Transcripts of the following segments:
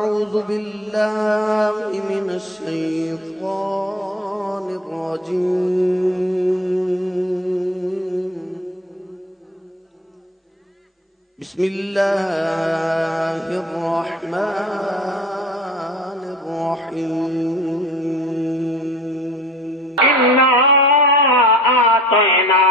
أعوذ بالله من الشيطان الرجيم. بسم الله الرحمن الرحيم. إنا آتيناك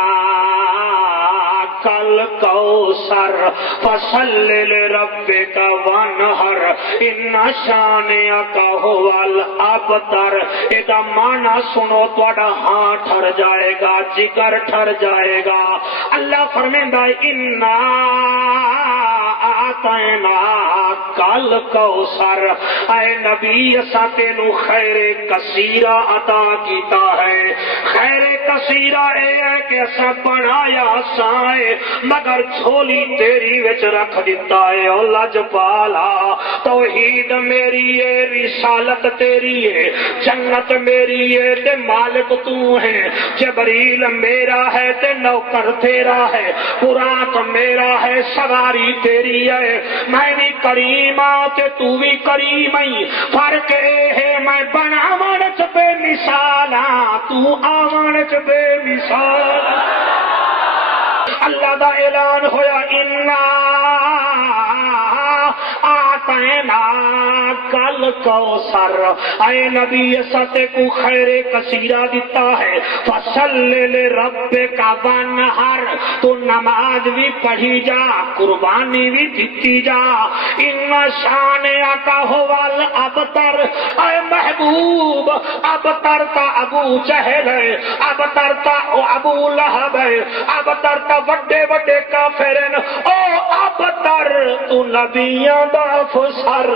الكوثر فصل لربك وانحر ان شانئک هو الابتر. ادا مانا سنو توڑا ہاں ٹھر جائے گا، جگر ٹھر جائے گا. اللہ فرمائندا انا آتیناک الکوثر. اے نبی اساں تینوں خیر کثیرہ عطا کیتا ہے. خیر کثیرہ اے ہے کہ اساں بنایا سائے مگر جھولی تیری وچ رکھ دیتا ہے. او لجپالا توحید میری ہے، رسالت تیری ہے، جنت میری ہے تے مالک تو ہے. جبریل میرا ہے تے نوکر تیرا ہے. قرآن میرا ہے، سواری تیری ہے. میں بھی کریم ہاں تے تو بھی کریم ہی. فرق اے ہے میں بناون چ بے مثال ہاں، تو آون چ بے مثال. اللہ دا اعلان ہویا انا آتیناک الکوثر. اے نبی ستے کو خیر کثیرہ دیتا ہے. فصل لربک وانحر. تو نماز بھی پڑھی جا، قربانی بھی دیتی جا. ان شانئک هو الابتر. اے محبوب ابتر تا ابو جہل ہے، ابتر تا ابو لہب ہے، ابتر تا وڈے وڈے کافرن. او ابتر تو نبیاں دا افسر.